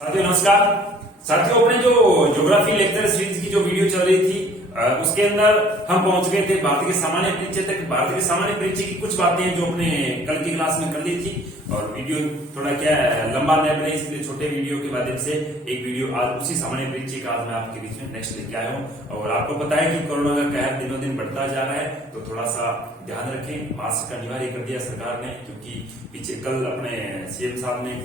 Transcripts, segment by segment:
साथियों नमस्कार। साथियों अपने जो ज्योग्राफी लेक्चर सीरीज की जो वीडियो चल रही थी उसके अंदर हम पहुंच गए थे भारत के सामान्य परिचय तक। भारत के सामान्य परिचय की कुछ बातें हैं जो अपने कल की क्लास में कर ली थी और वीडियो थोड़ा क्या है लंबा न बने, इसलिए छोटे वीडियो के माध्यम से एक वीडियो आज उसी सामान्य परिचय का आज मैं आपके बीच में नेक्स्ट लेके आया हूँ। और आपको पता है कि कोरोना का कहर दिनों दिन बढ़ता जा रहा है, तो थोड़ा सा ध्यान रखें। मास्क अनिवार्य कर दिया सरकार ने, क्योंकि पीछे कल अपने सीएम साहब ने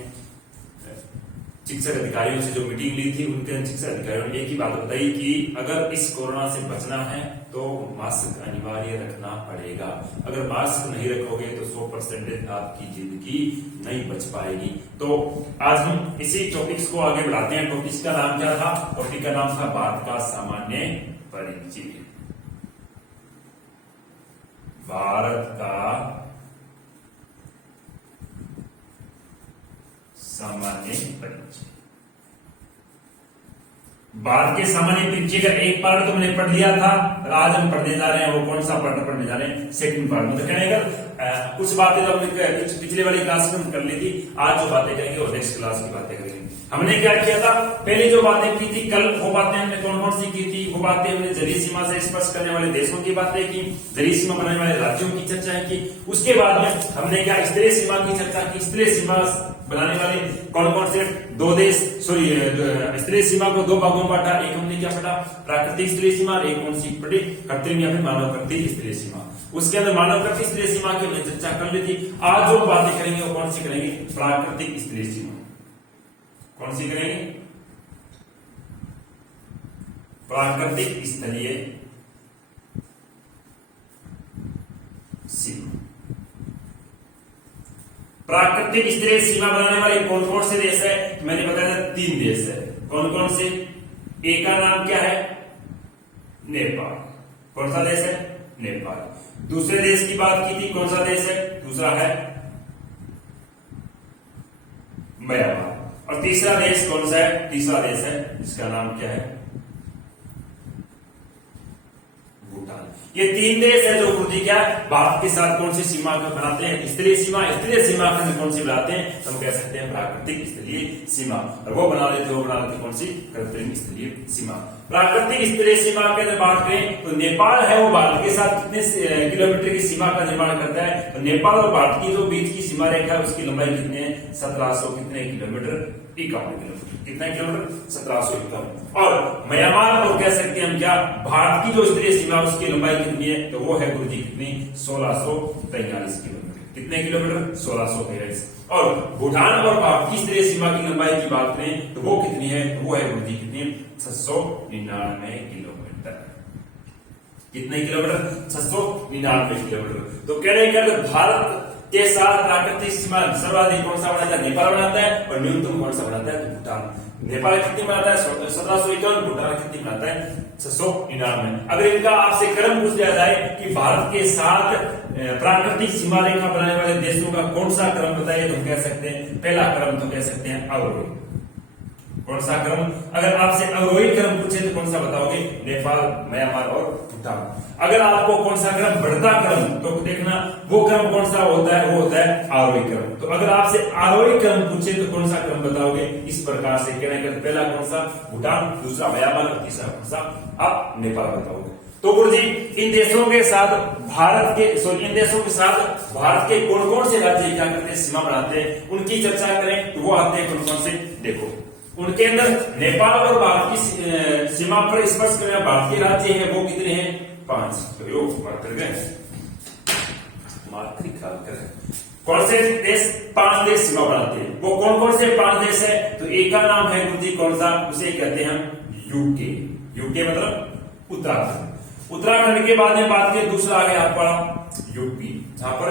शिक्षक अधिकारियों से जो मीटिंग ली थी, उनके शिक्षक अधिकारियों ने एक ही बात बताई कि अगर इस कोरोना से बचना है तो मास्क अनिवार्य रखना पड़ेगा। अगर मास्क नहीं रखोगे तो 100% आपकी जिंदगी नहीं बच पाएगी। तो आज हम इसी टॉपिक्स को आगे बढ़ाते हैं। टॉपिक्स का नाम क्या था? टॉपिक का नाम था भारत का सामान्य परिचय। भारत का सामान्य परिचय। भारत के सामान्य परिचय का एक पार्ट तो मैंने पढ़ लिया था, आज हम पढ़ने जा रहे हैं। वो कौन सा पार्ट पढ़ने जा रहे हैं? Second part. मतलब कहने का कुछ बातें तो हमने पिछले वाली क्लास में कर ली थी, आज जो बातें करेंगे वो नेक्स्ट क्लास की बातें करेंगे। हमने क्या किया था? पहले जो बातें की थी कल, वो बातें हमने कौन कौन सी की थी? वो बातें हमने जलीय सीमा से स्पर्श करने वाले देशों की बातें की, जलीय सीमा बनाने वाले राज्यों की चर्चा की। उसके बाद में हमने क्या स्तरीय सीमा की चर्चा की। स्तरीय सीमा बनाने वाले कौन कौन से दो देश, सॉरी स्तरीय सीमा को दो भागों में बांटा। एक हमने क्या पढ़ा? प्राकृतिक स्तरीय सीमा। एक कौन सी पढ़ी? कृत्रिम या फिर मानव कृत्रिम स्तरीय सीमा। उसके अंदर मानव कृत्रिम स्तरीय सीमा की हमने चर्चा कर ली थी। आज जो बातें करेंगे वो कौन सी करेंगे? प्राकृतिक स्तरीय सीमा। कौन सी करेंगे? प्राकृतिक स्तरीय सीमा। प्राकृतिक स्तरीय सीमा बनाने वाले कौन कौन से देश है? मैंने बताया था 3 देश है। कौन कौन से? एक का नाम क्या है? नेपाल। कौन सा देश है? नेपाल। दूसरे देश की बात की थी, कौन सा देश है? दूसरा है म्यांमार। और तीसरा देश कौन सा है? तीसरा देश है इसका नाम क्या है? भूटान। ये 3 देश है जो खुद क्या भारत के साथ कौन सी सीमा बनाते हैं? स्तरीय सीमा। स्तरीय सीमा कौन सी बनाते हैं? हम कह सकते हैं प्राकृतिक स्तरीय सीमा। और वो बना लेते कौन सी? कृत्रिम स्तरीय सीमा। प्राकृतिक स्तरीय सीमा के अंदर बात करें तो नेपाल है वो भारत के साथ कितने किलोमीटर की सीमा का निर्माण करता है? तो नेपाल और भारत की जो बीच की सीमा रेखा है उसकी लंबाई कितनी है? 1700 कितने किलोमीटर? 51 किलोमीटर। कितना किलोमीटर? 1751। और म्यांमार को कह सकते हैं हम क्या? भारत की जो स्तरीय सीमा उसकी लंबाई कितनी है? तो वो है गुरुजी कितनी? 1643 किलोमीटर। कितने किलोमीटर? 1643। और भूटान और भारत की स्तरीय सीमा की लंबाई की बात करें तो वो कितनी है? वो है गुरुजी कितनी? 699 किलोमीटर। कितने किलोमीटर? 699 किलोमीटर। तो कहने का भारत के साथ प्राकृतिक सीमा सर्वाधिक कौन सा बनाता है? नेपाल बनाता है। और न्यूनतम कौन सा बनाता है? तो भूटान। नेपाल कितनी बनाता है? 1751। भूटान कितनी बनाता है? 699। अगर इनका आपसे क्रम पूछ लिया जाए कि भारत के साथ प्राकृतिक सीमा रेखा बनाने वाले देशों का कौन सा क्रम बताइए, तो कह सकते हैं पहला क्रम तो कह सकते हैं अवरोही। कौन सा क्रम? अगर आपसे अवरोही क्रम पूछे तो कौन सा बताओगे? नेपाल, म्यांमार और भूटान। अगर आपको कौन सा क्रम? बढ़ता क्रम, तो देखना वो क्रम कौन सा होता है? वो होता है आरोही क्रम। तो अगर आपसे आरोही क्रम पूछे तो कौन सा क्रम बताओगे? इस प्रकार से कहने का पहला कौन सा? भूटान, दूसरा म्यांमार और तीसरा कौन सा? आप नेपाल बताओगे। तो गुरुजी इन देशों के साथ भारत के भारत के कौन कौन से राज्य क्या करते हैं? सीमा बनाते हैं। उनकी चर्चा करें तो वो आते हैं कौन कौन से? देखो उनके अंदर नेपाल और भारत की सीमा पर स्पर्श करने भारत के राज्य है वो कितने हैं? 5। तो यो मार्क कर गए, मार्क निकाल कर। कौन से देश? 5 देश सीमा बनाते हैं। वो कौन कौन से 5 देश है? तो एक का नाम है गुरुजी कौन सा? उसे कहते हैं यूके। यूके मतलब उत्तराखंड। उत्तराखंड के बाद में बात करें दूसरा आ गया आपका यूपी, जहां पर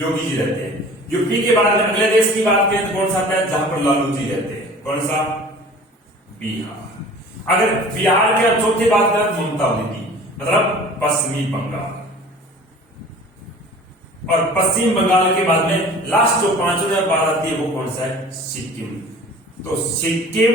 योगी जी रहते हैं। यूपी के बाद में अगले देश की बात करें तो कौन सा आता है? जहां पर लालू जी रहते हैं। कौन सा? बिहार। अगर बिहार के चौथी बात करें तो ममता बनर्जी, मतलब पश्चिमी बंगाल। और पश्चिम बंगाल के बाद में लास्ट जो 5वीं बात आती है वो कौन सा है? सिक्किम। तो सिक्किम,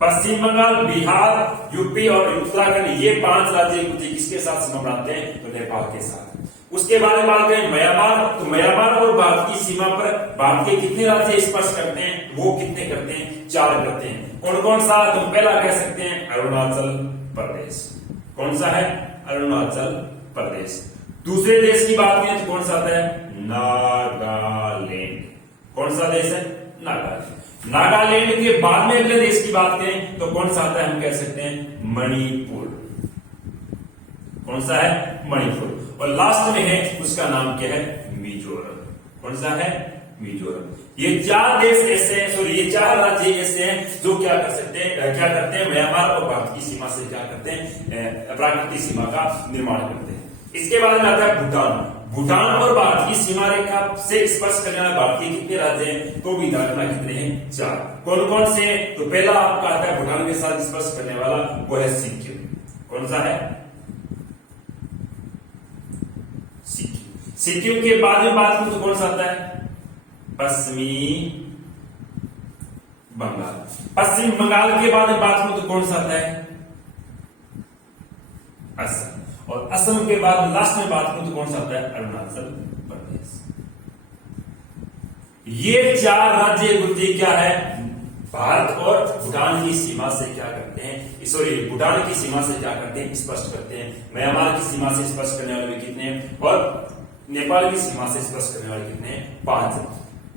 पश्चिम बंगाल, बिहार, यूपी और उत्तराखंड, ये 5 राज्य किसके साथ सीमा बनाते हैं? तो नेपाल के साथ। उसके बाद में बात करें म्यांमार, तो म्यांमार और भारत की सीमा पर भारत के कितने राज्य स्पर्श करते हैं, वो कितने करते हैं, 4 करते हैं। कौन कौन सा, तो पहला कह सकते हैं अरुणाचल प्रदेश। कौन सा है, अरुणाचल प्रदेश। दूसरे देश की बात करें तो कौन सा आता है, नागालैंड। कौन सा देश है, नागालैंड। नागालैंड के बाद में अगले देश की बात करें तो कौन सा आता है, हम कह सकते हैं मणिपुर। कौन सा है, मणिपुर। और लास्ट में है, उसका नाम क्या है, मिजोरम। कौन सा है, मिजोरम। ये 4 देश ऐसे हैं, सॉरी ये 4 राज्य ऐसे हैं जो क्या कर सकते हैं, क्या करते हैं, म्यांमार और भारत की सीमा से क्या करते हैं, प्राकृतिक सीमा का निर्माण करते हैं। इसके बाद में आता है भूटान। भूटान और भारत की सीमा रेखा से स्पर्श करने वाले भारत के कितने राज्य हैं, तो भी दाखिला कितने हैं, 4। कौन कौन से, तो पहला आपका आता है भूटान के साथ स्पर्श करने वाला, वो है सिक्किम। कौन सा है, सिक्किम। सिक्किम के बाद में बात करूं तो कौन सा आता है, पश्चिमी बंगाल। पश्चिम बंगाल के बाद में बात करूं तो कौन सा आता है, असम। और असम के बाद लास्ट में बात करूं तो कौन सा आता है, अरुणाचल प्रदेश। ये 4 राज्य गुरुजी क्या है, भारत और भूटान की सीमा से क्या करते हैं, सॉरी भूटान की सीमा से क्या करते हैं, स्पर्श करते हैं। म्यांमार की सीमा से स्पर्श करने वाले कितने हैं, और नेपाल की सीमा से स्पर्श करने वाले कितने हैं, 5।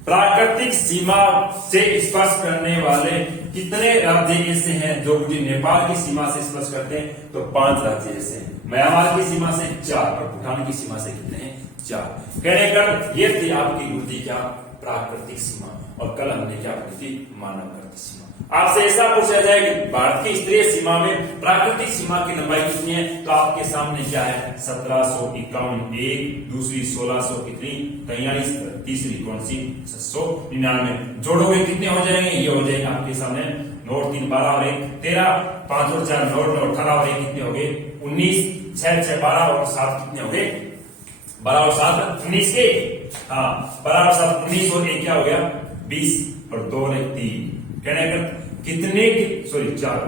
प्राकृतिक सीमा से स्पर्श करने वाले कितने राज्य ऐसे हैं जो नेपाल की सीमा से स्पर्श करते हैं, तो 5 राज्य ऐसे हैं। म्यांमार की सीमा से 4 और भूटान की सीमा से कितने हैं, 4। कहने का ये थी आपकी गुरुजी क्या, प्राकृतिक सीमा। और कल हमने क्या पढ़ी थी, मानवकृत सीमा। आपसे ऐसा पूछा जाए कि भारत की स्तरीय सीमा में प्राकृतिक सीमा की लंबाई कितनी है, तो आपके सामने क्या है, 1751 एक, दूसरी 1600 कितनी 43, तीसरी कौन सी 799। जोड़ोगे कितने हो जाएंगे, ये हो जाएंगे आपके सामने 9 3 12 और 1 13, 5 और 4 9 9 18 और 1 कितने हो गए 19, 6 6 12 और 7 कितने हो गए 12 और 7 19 के, हाँ 12 और 7 19 और 1 क्या हो गया 20 और 2 और 1 3। कहने का कितने, सॉरी 4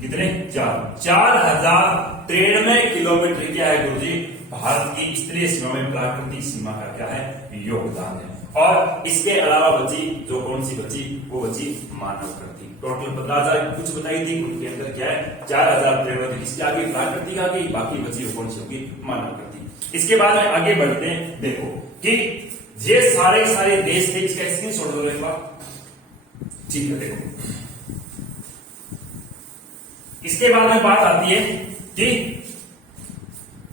कितने 4093 किलोमीटर क्या है गुरुजी, भारत की स्तरीय सीमा में प्राकृतिक सीमा का क्या है, योगदान है। और इसके अलावा बची जो कौन सी बची, वो बची मानवकृति। टोटल 15,000 कुछ बताई थी, उनके अंदर क्या है 4093, इसके आगे प्राकृतिक आ गई, बाकी बची वो कौन सी होगी, मानवकृति। इसके बाद में आगे बढ़ते हैं, देखो कि ये सारे देश थे, इसका स्क्रीनशॉट दो एक बार, ठीक है। देखो इसके बाद में बात आती है कि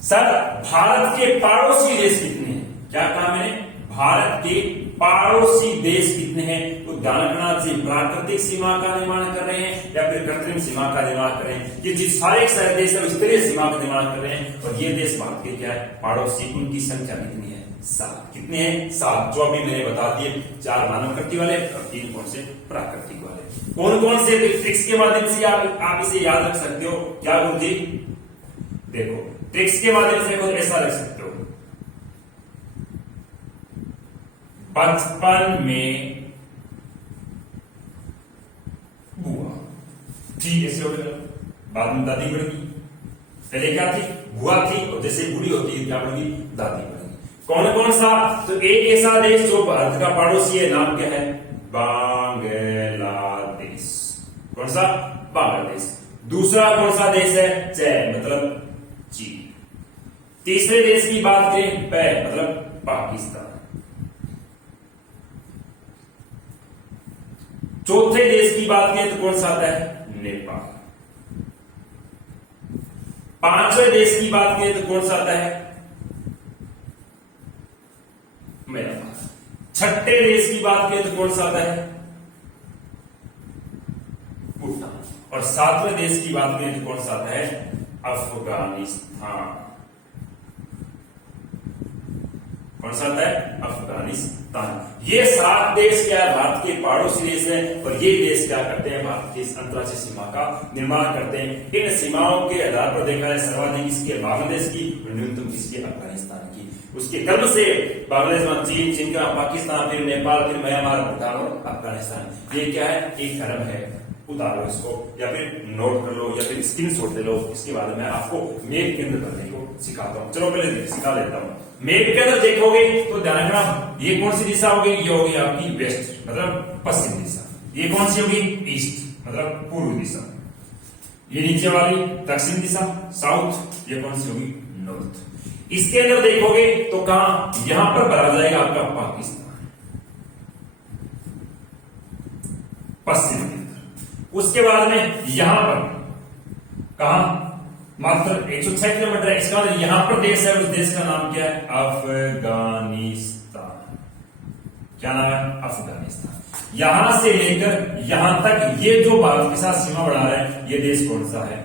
सर भारत के पड़ोसी देश कितने हैं, क्या काम है, भारत के पड़ोसी देश कितने हैं, तो ध्यान रखना चाहिए प्राकृतिक सीमा का निर्माण कर रहे हैं या फिर कृत्रिम सीमा का निर्माण कर रहे हैं। ये जिस सारे देश है स्तरीय सीमा का निर्माण कर रहे हैं, और ये देश भारत के क्या है, पड़ोसी, उनकी संख्या कितनी है, 7। कितने हैं, 7, जो अभी मैंने बता दिए, 4 मानवकृति वाले और 3 कौन से, प्राकृतिक वाले। कौन कौन से, ट्रिक्स के माध्यम से आप इसे याद रख सकते हो, क्या गुरुजी, देखो ट्रिक्स के माध्यम से ऐसा रख सकते हो, बचपन में बुआ थी, ऐसे हो गया, बाद में दादी बढ़ेगी, पहले क्या थी, बुआ थी, और जैसे बूढ़ी होती है क्या बढ़ेगी, दादी बढ़ेगी। कौन कौन सा, तो एक ऐसा देश जो भारत का पड़ोसी है, नाम क्या है, बांग्लादेश। कौन सा, बांग्लादेश। दूसरा कौन सा देश है, चैन मतलब चीन। तीसरे देश की बात करें, पै मतलब पाकिस्तान। चौथे देश की बात करें तो कौन सा आता है, नेपाल। पांचवें देश की बात करें तो कौन सा आता है, म्यांमार। छठे देश की बात करें तो कौन सा आता है, भूटान। और 7वें देश की बात करें तो कौन सा आता है, अफगानिस्तान। कौन सा आता है, अफगानिस्तान। ये 7 देश क्या है, भारत के पड़ोसी देश है, और ये देश क्या करते हैं, भारत की अंतर्राष्ट्रीय सीमा का निर्माण करते हैं। इन सीमाओं के आधार पर देखा है सर्वाधिक किसकी, बांग्लादेश की, और न्यूनतम किसकी, अफगानिस्तान की। उसके क्रम से बांग्लादेश, चीन, चीन का पाकिस्तान, फिर नेपाल, फिर म्यांमार, भूटान और अफगानिस्तान। ये क्या है, एक क्रम है उतार लो इसको, या फिर नोट कर लो, या फिर स्क्रीनशॉट ले लो। इसके बाद मैं आपको मैप के अंदर करने को सिखाता हूँ। चलो पहले सिखा लेता हूँ। मैप के अंदर देखोगे तो ध्यान रखना, ये कौन सी दिशा होगी, ये होगी आपकी वेस्ट मतलब पश्चिम दिशा। ये कौन सी होगी, ईस्ट मतलब पूर्व दिशा। ये नीचे वाली दक्षिण दिशा साउथ, ये कौन सी होगी, नॉर्थ। इसके अंदर देखोगे तो कहां, यहां पर भरा जाएगा आपका पाकिस्तान पश्चिम के अंदर। उसके बाद में यहां पर कहा, मात्र 106 किलोमीटर है। इसका मतलब यहां पर देश है, उस देश का नाम क्या है, अफगानिस्तान। क्या नाम है, अफगानिस्तान। यहां से लेकर यहां तक ये जो भारत के साथ सीमा बढ़ा रहा है, ये देश कौन सा है,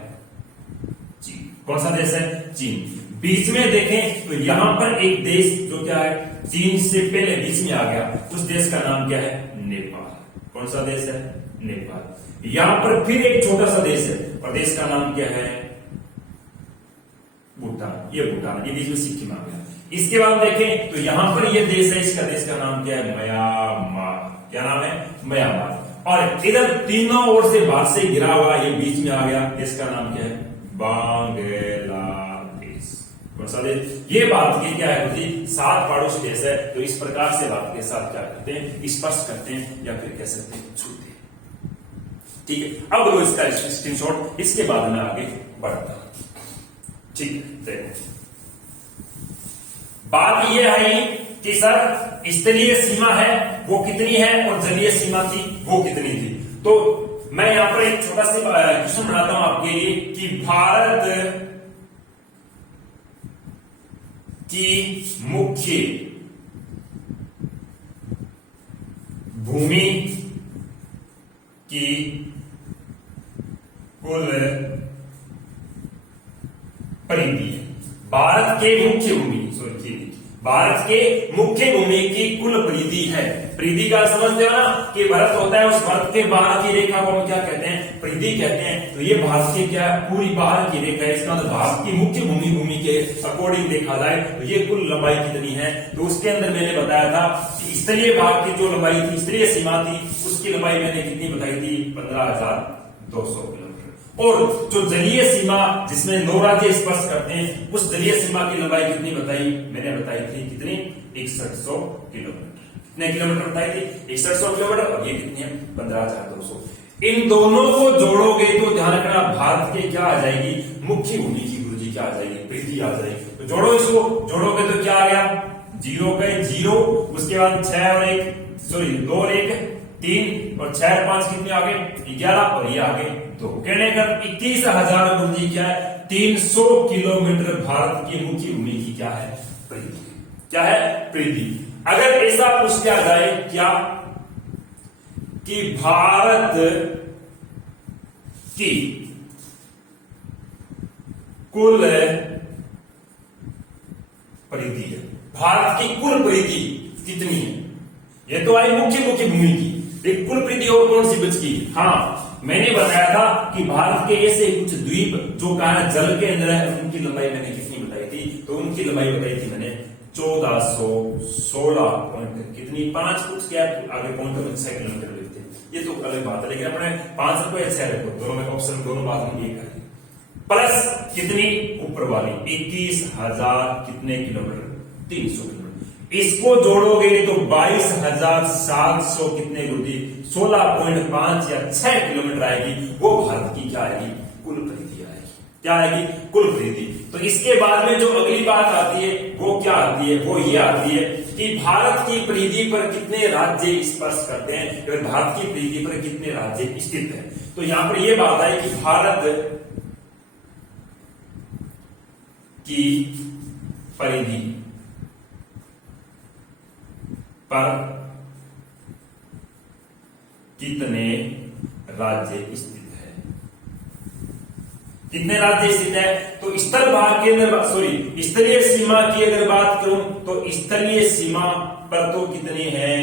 चीन। कौन सा देश है, चीन। बीच में देखें तो यहां पर एक देश जो क्या है, चीन से पहले बीच में आ गया, उस देश का नाम क्या है, नेपाल। कौन सा देश है, नेपाल। यहां पर फिर एक छोटा सा देश है, और देश का नाम क्या है, भूटान। ये भूटान, ये बीच में सिक्किम आ गया। इसके बाद देखें तो यहां पर ये देश है, इसका देश का नाम क्या है, म्यांमार। क्या नाम है, म्यांमार। और इधर तीनों ओर से बाहर से घिरा हुआ ये बीच में आ गया, इसका नाम क्या है, बांग्लादेश। कौन सा देश, ये भारत के क्या है, 7 पड़ोसी देश है। तो इस प्रकार से भारत के साथ क्या करते हैं, स्पर्श करते हैं, या फिर कह सकते हैं छूते हैं। ठीक है, अब लो इसका स्क्रीनशॉट, इसके बाद में आगे बढ़ता हूं। ठीक है, देखो बात यह है कि सर स्थलीय सीमा है वो कितनी है, और जलीय सीमा थी वो कितनी थी। तो मैं यहां पर एक छोटा सा क्वेश्चन बनाता हूं आपके लिए कि भारत की मुख्य भूमि की कुल परिधि, भारत के मुख्य भूमि, भारत के मुख्य भूमि की कुल परिधि है। परिधि का समझते हो ना, कि भारत होता है, उस भारत के बाहर की रेखा को हम क्या कहते हैं, परिधि कहते हैं। तो ये भारत की क्या पूरी बाहर की रेखा है, इसका मतलब भारत की मुख्य भूमि के अकॉर्डिंग देखा जाए तो ये कुल लंबाई कितनी है। तो उसके अंदर मैंने बताया था कि स्थलीय भाग की जो लंबाई थी, स्थलीय सीमा थी, उसकी लंबाई मैंने कितनी बताई थी, 15,200 किलोमीटर। और जो जलीय सीमा जिसमें 9 राज्य स्पर्श करते हैं, उस जलीय सीमा की लंबाई कितनी बताई, मैंने बताई थी कितनी, 6100 किलोमीटर। कितने किलोमीटर बताई थी, 6100 किलोमीटर। और ये कितनी है, 15,200। इन दोनों को जोड़ोगे तो ध्यान रखना, भारत के क्या आ जाएगी, मुख्य भूमि की परिधि क्या आ जाएगी, परिधि आ जाएगी। तो जोड़ो, इसको जोड़ोगे तो क्या आ गया, 0 के 0, उसके बाद 6 और 1 सॉरी 2 और 1 3, और 6 और 5 कितने आ गए, 11, और ये आ गए 2। कहने का 21,000 परिधि क्या है, 300 किलोमीटर भारत की मुख्य भूमि की क्या है, परिधि। क्या है, परिधि। अगर ऐसा पूछ लिया जाए क्या कि भारत की कुल परिधि है, भारत की कुल परिधि कितनी है, ये तो आई मुख्य भूमि की, एक कुल परिधि और कौन सी बच गई। हाँ, मैंने बताया था कि भारत के ऐसे कुछ द्वीप जो कहा जल के अंदर है, उनकी लंबाई मैंने कितनी बताई थी, तो उनकी लंबाई बताई थी मैंने 1416 पॉइंट कितनी, 5 फुट क्या आगे पॉइंट 6 किलोमीटर लिखते हैं। ये तो अलग बात है, लेकिन अपने 5 रखो या 6 रखो, दोनों में ऑप्शन दोनों बात में एक है। प्लस कितनी ऊपर वाली 21,000 कितने किलोमीटर, 300 किलोमीटर। इसको जोड़ोगे तो 22,700 कितने होती, 16.5 या 6 किलोमीटर आएगी। वो भारत की क्या आएगी, कुल परिधि आएगी। क्या आएगी, कुल परिधि। तो इसके बाद में जो अगली बात आती है वो क्या आती है, वो ये आती है कि भारत की परिधि पर कितने राज्य स्पर्श करते हैं, तो भारत की परिधि पर कितने राज्य स्थित हैं। तो यहां पर यह बात है कि भारत की परिधि पर कितने राज्य स्थित है, कितने राज्य स्थित है। तो स्थल भाग के अंदर सॉरी स्थलीय सीमा की अगर बात करूं तो स्थलीय सीमा पर तो कितने हैं,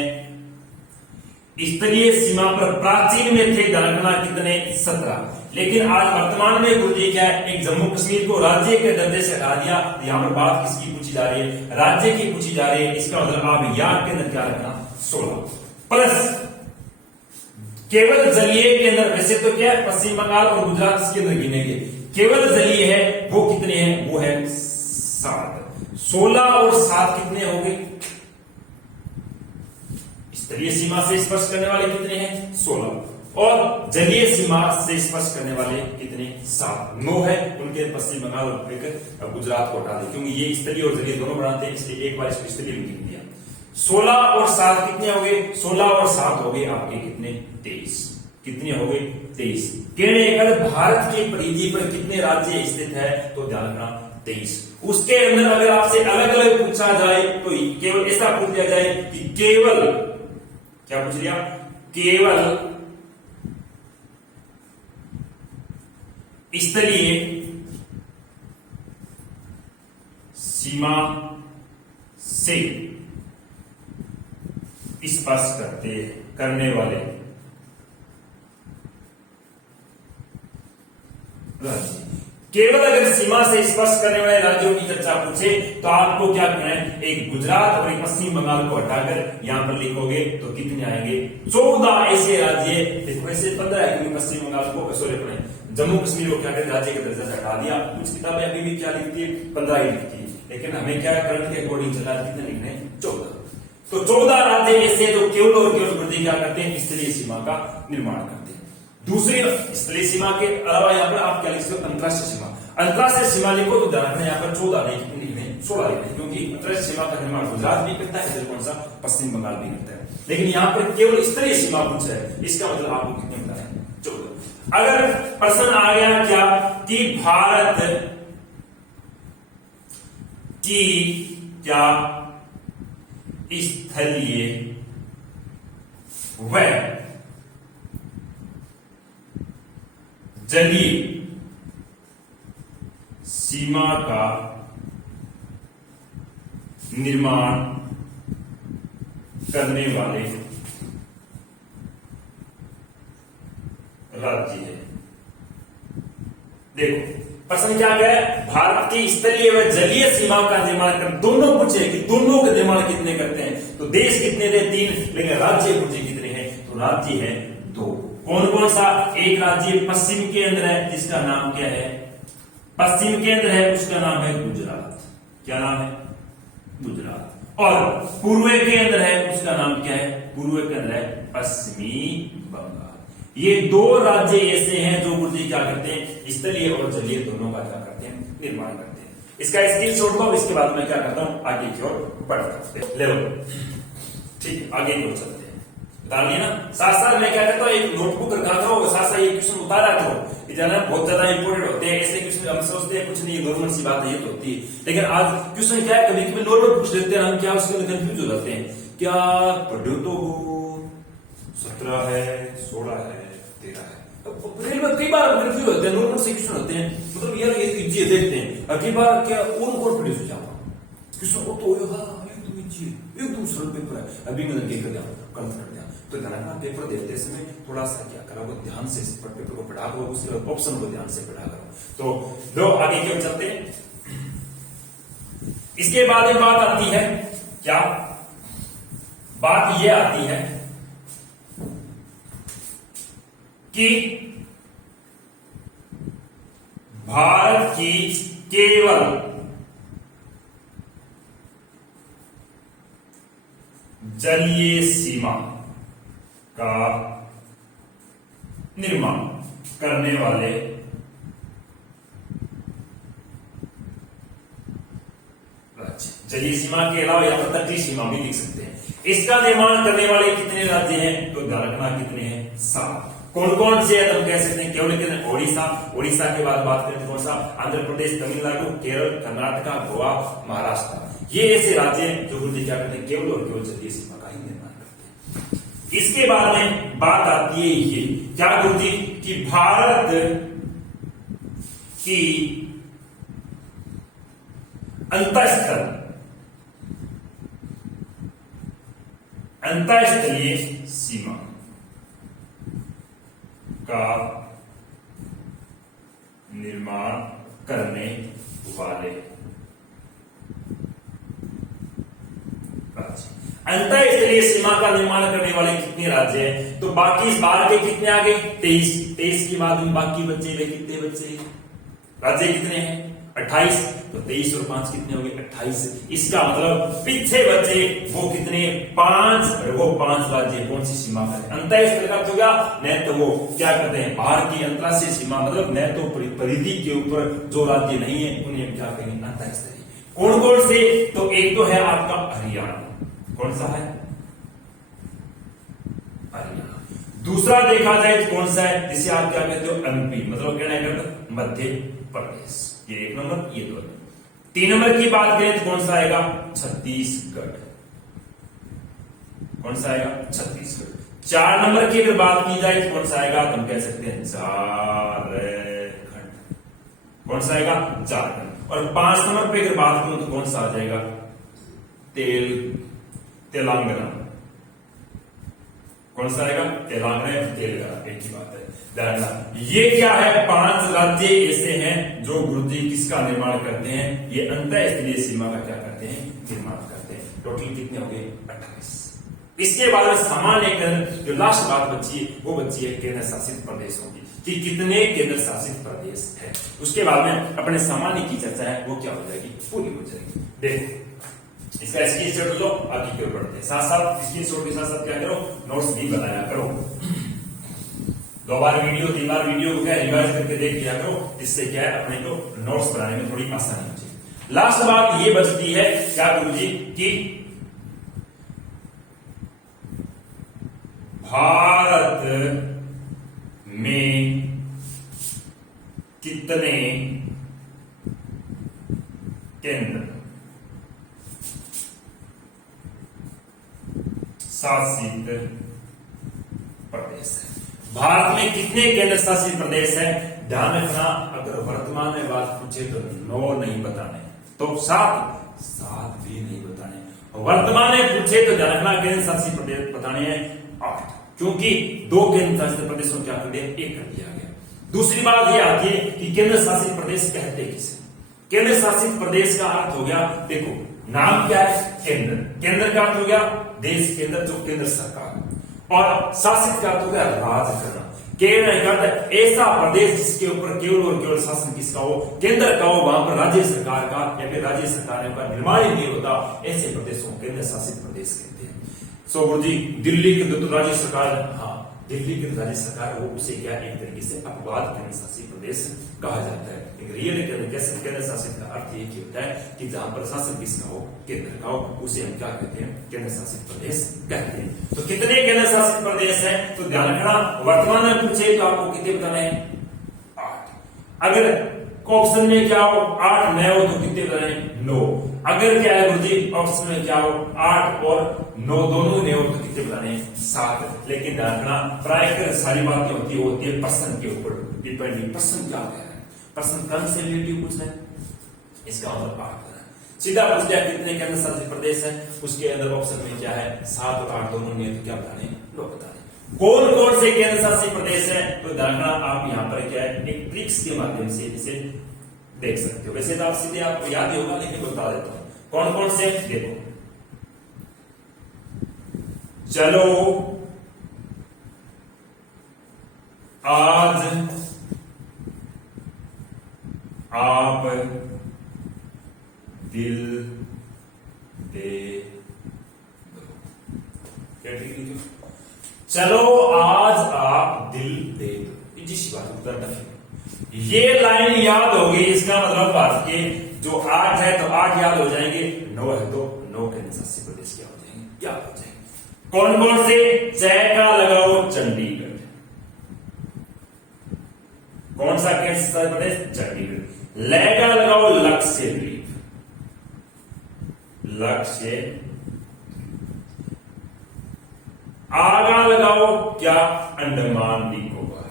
स्थलीय सीमा पर प्राचीन में थे रखना कितने, 17। लेकिन आज वर्तमान में गुरुजी क्या है, एक जम्मू कश्मीर को राज्य के दर्जे से हटा दिया। यहाँ पर बात किसकी पूछी जा रही है, राज्य की पूछी जा रही है। इसका मतलब आप याद के अंदर क्या रखना, 16 प्लस केवल जलीय के अंदर, वैसे तो क्या है पश्चिम बंगाल और गुजरात इसके अंदर गिनेंगे, केवल जलीय है वो कितने हैं, वो है 7। 16 और 7 कितने हो गए, स्थलीय सीमा से स्पर्श करने वाले कितने हैं 16 और जलीय सीमा से स्पर्श करने वाले कितने 7, 9 है। उनके पश्चिम बंगाल और लेकर गुजरात को हटा दे क्योंकि ये स्थलीय और जलीय दोनों बनाते हैं, इसलिए एक बार इसको स्थलीय में लिख दिया। 16 और 7 कितने हो गए, 16 और 7 हो गए आपके कितने 23, कितने हो गए 23। कहने अगर भारत की परिधि पर कितने राज्य स्थित है तो ध्यान रखना 23। उसके अंदर अगर आपसे अलग अलग पूछा जाए तो केवल ऐसा पूछ दिया जाए कि केवल, क्या पूछ लिया, केवल स्थलीय सीमा से स्पर्श करने वाले राज्य, केवल अगर सीमा से स्पर्श करने वाले राज्यों की चर्चा पूछे तो आपको क्या करना है, एक गुजरात और एक पश्चिम बंगाल को हटाकर यहां पर लिखोगे तो कितने आएंगे 14 ऐसे राज्य। देखो ऐसे 15 है क्योंकि पश्चिम बंगाल को सॉरी जम्मू कश्मीर को क्या करते राज्य के दर्जा से हटा दिया। कुछ किताबें अभी भी क्या लिखती है 15 ही लिखती है, लेकिन हमें क्या करंट के अकॉर्डिंग चला कितने लिखने 14। तो 14 राज्य ऐसे जो केवल और केवल वृद्धि क्या करते हैं, स्थलीय सीमा का निर्माण करते हैं। दूसरी स्थलीय सीमा के अलावा यहाँ पर आप क्या लिख सकते हो, अंतरराष्ट्रीय सीमा। अंतरराष्ट्रीय सीमा लिखो तो ध्यान रखना यहाँ पर 14 नहीं कितने लिखने 16 लिखने, क्योंकि अंतरराष्ट्रीय सीमा का निर्माण गुजरात भी करता है, कौन सा पश्चिम बंगाल भी करता है, लेकिन यहाँ पर केवल स्थलीय सीमा पूछा है, इसका मतलब आपको कितने बताए 14। अगर प्रश्न आ गया क्या कि भारत की क्या स्थलीय व जलीय सीमा का निर्माण करने वाले राज्य है। देखो प्रश्न क्या है, भारत की स्थलीय व जलीय सीमा का निर्माण कर, दोनों पूछे कि दोनों का निर्माण कितने करते हैं, तो देश कितने थे 3, लेकिन राज्य पूछे कितने हैं, तो राज्य है 2। कौन कौन सा, एक राज्य पश्चिम के अंदर है जिसका नाम क्या है, पश्चिम के अंदर है उसका नाम है गुजरात, क्या नाम है गुजरात, और पूर्व के अंदर है उसका नाम क्या है, पूर्व के अंदर है पश्चिमी बंगाल। ये 2 राज्य ऐसे हैं जो वृद्धि क्या करते हैं, स्थलीय और जलीय दोनों का क्या करते हैं, निर्माण करते हैं। इसका स्क्रीनशॉट लो, इसके बाद मैं क्या करता हूं आगे की ओर बढ़ता हूं, ले लो ठीक, आगे की ओर चलते हैं, बता लिया ना। साथ साथ मैं क्या करता हूं एक नोटबुक रखा करो, साथ साथ ये क्वेश्चन उतारा करो, इतना बहुत ज्यादा इंपोर्टेंट होते हैं, ऐसे क्वेश्चन हम सोचते हैं कुछ नहीं नॉर्मल सी बात है ये तो होती है, लेकिन आज क्वेश्चन क्या है, कभी कभी नॉर्मल पूछ लेते हैं हम, क्या उसके अंदर कंफ्यूज हो जाते हैं, क्या पढ़ो तो 17 है 16 है 13 है, कई बार कंफ्यूज होते हैं, नॉर्मल से क्वेश्चन होते हैं, मतलब यार ये तो इजी देखते हैं, कई बार क्या और कॉन्फिडेंस हो जाता है क्वेश्चन को, तो एकदम इजी एकदम सरल पेपर है, अभी मैं लगे कर दिया कल कर दिया, तो ध्यान रखना पेपर देते समय थोड़ा सा क्या करो, ध्यान से पेपर को पढ़ा करो, उसके ऑप्शन को ध्यान से पढ़ा करो। तो लो आगे क्यों चलते हैं, इसके बाद एक बात आती है, क्या बात यह आती है कि भारत की केवल जलीय सीमा का निर्माण करने वाले राज्य, जलीय सीमा के अलावा यहां पर तटीय सीमा भी लिख सकते हैं, इसका निर्माण करने वाले कितने राज्य हैं, तो ध्यान रखना कितने हैं 7। कौन कौन से हम कह सकते हैं, केवल कितने, ओडिशा, ओडिशा के बाद बात करें कौन सा, आंध्र प्रदेश, तमिलनाडु, केरल, कर्नाटका, गोवा, महाराष्ट्र, ये ऐसे राज्य हैं जो वृद्धि क्या करते हैं, केवल और केवल जलीय सीमा का ही निर्माण करते हैं। इसके बाद में बात आती है ये क्या वृद्धि कि भारत की अंतःस्थलीय सीमा का निर्माण करने वाले राज्य, अंतः स्थलीय सीमा का निर्माण करने वाले कितने राज्य हैं? तो बाकी इस बार के कितने आ गए? 23। 23 के बाद में बाकी बचे हुए कितने बचे? राज्य कितने हैं? 28। तो 23 और 5 कितने हो गए? 28। इसका मतलब पीछे बचे वो कितने? 5। वो 5 राज्य कौन सी सीमा का है? अंतः स्थल का हो गया, न तो वो क्या करते हैं बाहर की अंतरराष्ट्रीय सीमा, मतलब न तो परिधि के ऊपर जो राज्य नहीं है उन्हें हम क्या कहेंगे? अंतः स्थलीय। कौन कौन से? तो एक तो है आपका हरियाणा। कौन सा है? हरियाणा। दूसरा देखा जाए तो कौन सा है? जिसे आप क्या कहते हो? एमपी, मतलब कहना है मध्य प्रदेश। ये 1 नंबर, ये 2 नंबर। 3 नंबर की बात करें तो कौन सा आएगा? छत्तीसगढ़। कौन सा आएगा? छत्तीसगढ़। 4 नंबर की अगर बात की जाए तो कौन सा आएगा? तो हम कह सकते हैं झारखंड। कौन सा आएगा? झारखंड। और 5 नंबर पे अगर बात करूं तो कौन सा आ जाएगा? तेलंगाना। कौन सा आएगा? तेलंगाना। एक ही बात है। ये क्या है? 5 राज्य ऐसे हैं जो गुरुजी किसका निर्माण करते हैं? ये अंतः स्थलीय सीमा का क्या करते हैं? निर्माण करते हैं। टोटल कितने हो गए? 28। इसके बाद में सामान्य केंद्र, जो लास्ट बात बची है वो बची है केंद्र शासित प्रदेशों की, कि कितने केंद्र शासित प्रदेश है। उसके बाद में अपने सामान्य की चर्चा है वो क्या हो जाएगी? पूरी हो जाएगी। देखो इसका स्क्रीनशॉट लो, आगे की ओर बढ़ते हैं। साथ साथ स्क्रीनशॉट के साथ साथ क्या करो? नोट्स भी बनाया करो। 2 बार वीडियो 3 बार वीडियो को क्या रिवाइज करके देख लिया करो, इससे क्या है अपने को नोट्स बनाने में थोड़ी आसानी होती है। लास्ट बात ये बचती है क्या गुरुजी कि भारत में कितने केंद्र शासित प्रदेश है? भारत में कितने केंद्र शासित प्रदेश है? ध्यान रखना, अगर वर्तमान में बात पूछे तो 9 नहीं बताने, तो 7 भी नहीं बताने। वर्तमान में पूछे तो ध्यान रखना केंद्र शासित प्रदेश बताने हैं 8, क्योंकि 2 केंद्र शासित प्रदेशों क्या कर दिया? 1 कर दिया गया। दूसरी बात यह आती है कि केंद्र शासित प्रदेश कहते किसे? केंद्र शासित प्रदेश का अर्थ हो गया, देखो नाम क्या है? केंद्र। केंद्र का अर्थ हो गया देश के अंदर जो केंद्र सरकार, और शासित का अर्थ हो गया राज करना। केंद्र का ऐसा प्रदेश जिसके ऊपर केवल और केवल शासन किसका हो? केंद्र का हो, वहां पर राज्य सरकार का या फिर राज्य सरकार का निर्माण ही नहीं होता, ऐसे प्रदेशों को केंद्र शासित प्रदेश कहते हैं। सो गुरुजी दिल्ली की तो राज्य सरकार, हाँ दिल्ली की राज्य सरकार, वो उसे क्या एक तरीके से अपवाद केंद्र शासित प्रदेश कहा जाता है। रियल केंद्र शासित का अर्थ ये होता है कि जहां पर शासन किसका हो? केंद्र का हो, उसे हम क्या कहते हैं? केंद्र शासित प्रदेश कहते हैं। तो कितने केंद्र शासित प्रदेश हैं? तो ध्यान रखना, वर्तमान में पूछे तो आपको कितने बताने हैं? 8। अगर ऑप्शन में क्या हो? 8 न हो तो कितने बताने? 9। अगर क्या है गुरुजी ऑप्शन में क्या हो? 8 और 9 दोनों ने हो तो कितने बताने? 7। लेकिन ध्यान रखना, प्राय सारी बातें होती है पर्सन के ऊपर डिपेंडिंग। पर्सन क्या है? पर्सन क्रम से रिलेटिव पूछना है, इसका मतलब 8 सीधा पूछ दिया कितने केंद्र शासित प्रदेश है, उसके अंदर ऑप्शन में क्या है? 7 और 8 दोनों ने तो क्या बताने? 9 बताने। कौन कौन से केंद्र शासित प्रदेश है? तो जानना आप यहाँ पर क्या है एक ट्रिक्स के माध्यम से इसे देख सकते हो। वैसे तो आप सीधे आपको याद ही होगा, लेकिन बता देता हूं कौन कौन से। देखो चलो आज आप दिल दे दो। क्या ठीक? चलो आज आप दिल दे दो, जिस बात को करना है। ये लाइन याद होगी, इसका मतलब बात के जो 8 है तो 8 याद हो जाएंगे, 9 है तो 9 केंद्र शासित प्रदेश क्या हो जाएंगे? याद हो जाएंगे। कौन कौन से? जय का लगाओ चंडीगढ़। कौन सा केंद्र शासित प्रदेश? चंडीगढ़। ले का लगाओ लक्षद्वीप। लक्षद्वीप। आगा लगाओ क्या? अंडमान निकोबार।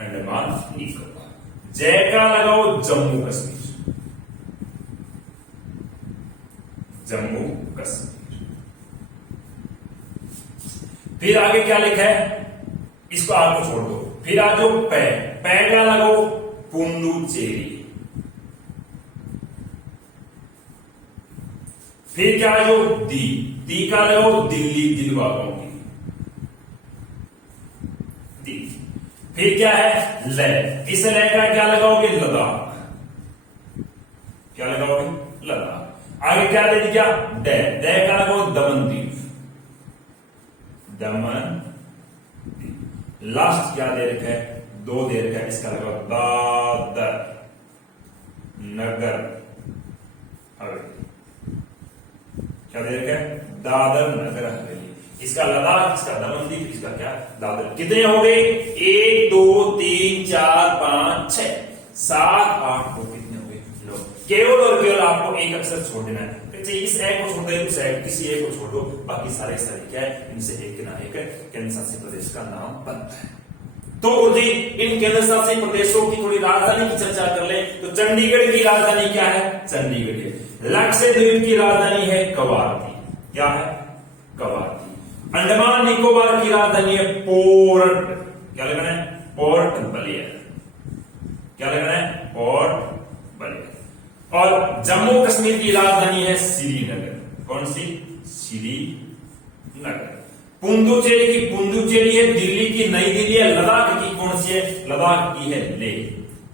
अंडमान निकोबार। जय का लगाओ जम्मू कश्मीर। जम्मू कश्मीर। फिर आगे क्या लिखा है? इसको आपको छोड़ दो। फिर आ जाओ पै का लगाओ पुडुचेरी। फिर क्या है जो दी का लगाओ दिल्ली, दिल वालों की दी। फिर क्या है ले, इस ले का क्या लगाओगे लद्दाख, क्या लगाओगे लद्दाख। आगे क्या दे दिया डे, डे का लगाओ दमनदीप, दमन। लास्ट क्या दे रखा है दो दे रखा है, इसका लगाओ दादर नगर हवेली, क्या दे रखा है दादर नगर हवेली। इसका लद्दाख, इसका दमनदीप, इसका क्या दादर। कितने हो गए 1 2 3 4 5 6 7 8 9 कितने हो गए लो। केवल और केवल आपको एक अक्षर छोड़ देना है, इस एक को छोड़ दो, उस एक किसी एक को छोड़ दो, बाकी सारे क्या है इनसे एक ना एक केंद्र शासित प्रदेश का नाम बनता है। तो गुरुजी इन केंद्र शासित प्रदेशों की थोड़ी राजधानी की चर्चा कर ले तो चंडीगढ़ की राजधानी क्या है चंडीगढ़ है। लक्षद्वीप की राजधानी है कवारती, क्या है कवारती। अंडमान निकोबार की राजधानी है पोर्ट, क्या लगाना है पोर्ट ब्लेयर, क्या लगाना है पोर्ट ब्लेयर। और जम्मू कश्मीर की राजधानी है श्रीनगर, कौन सी श्रीनगर। पुंदुचेरी की पुंदुचेरी है, दिल्ली की नई दिल्ली है, लद्दाख की कौन सी है लद्दाख की है लेह,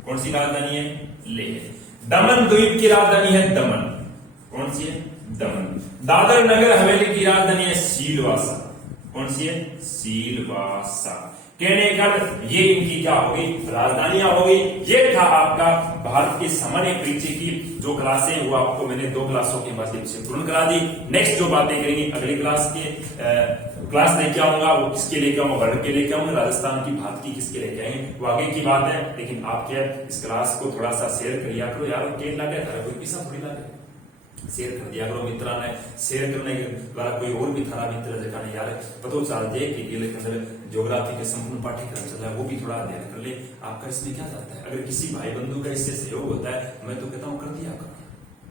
कौन सी राजधानी है लेह। दमन द्वीप की राजधानी है दमन, कौन सी है दमन। दादर नगर हवेली की राजधानी है सीलवासा, कौन सी है सीलवासा। कहने का ये इनकी क्या होगी राजधानियां होगी। ये था आपका भारत के सामान्य परिचय की जो क्लासें वो आपको मैंने 2 क्लासों के माध्यम से पूर्ण करा दी। नेक्स्ट जो बातें करेंगे अगली क्लास क्लास लेके आऊंगा, वो किसके लेके आऊंगा वर्ग के लेके आऊंगा, राजस्थान की भारत की किसके लेके आएंगे वो आगे की बात है। लेकिन आप क्या इस क्लास को थोड़ा सा शेयर करिया करो यार, केन लगे कोई पैसा थोड़ी लगे, शेयर कर दिया करो मित्रा ने। शेयर करने के द्वारा कोई और भी थारा मित्र जगह नहीं यार पता चल दे कि के अंदर ज्योग्राफी के संपूर्ण पाठ्यक्रम चल रहा है, वो भी थोड़ा अध्ययन कर ले। आपका इसमें क्या जाता है, अगर किसी भाई बंधु का इससे सहयोग होता है मैं तो कहता हूँ कर दिया करो,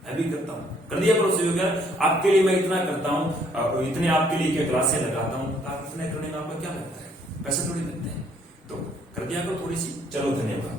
मैं भी करता हूँ कर दिया करो सहयोग यार। आपके लिए मैं इतना करता हूँ, इतने आपके लिए क्या क्लासें लगाता हूँ, आप इतने करने में आपका क्या लगता है, पैसे थोड़ी लगते हैं, तो कर दिया करो थोड़ी सी। चलो धन्यवाद।